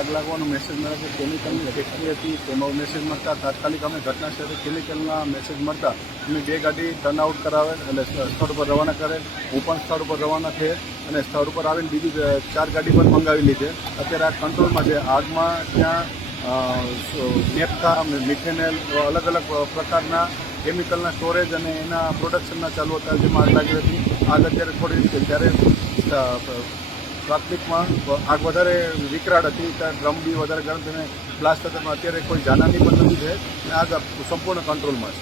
આગ લાગવાનો મેસેજ મળે કે કેમિકલની ફેક્ટરી હતી તેમાં મેસેજ મળતા તાત્કાલિક અમે ઘટના સ્થળે કેમિકલના મેસેજ મળતા અમે 2 ગાડી ટર્નઆઉટ કરાવે અને સ્થળ ઉપર રવાના કરે. હું પણ સ્થળ ઉપર રવાના થયે અને સ્થળ ઉપર આવીને બીજી 4 ગાડી પણ મંગાવી લીધી. અત્યારે આ કંટ્રોલમાં છે. આગમાં ત્યાં નેપથા, મિથેનેલ અલગ અલગ પ્રકારના કેમિકલના સ્ટોરેજ અને એના પ્રોડક્શનના ચાલુ હતા, જેમાં આગ લાગી હતી. આગ અત્યારે થોડી રીતે ત્યારે પ્રાથમિકમાં આગ વધારે વિકરાળ હતી, ત્યાં ડ્રમ બી વધારે ગરમ થઈને બ્લાસ્ટ થતા, પણ અત્યારે કોઈ જાનહાની પણ નથી છે. આગ સંપૂર્ણ કંટ્રોલમાં છે.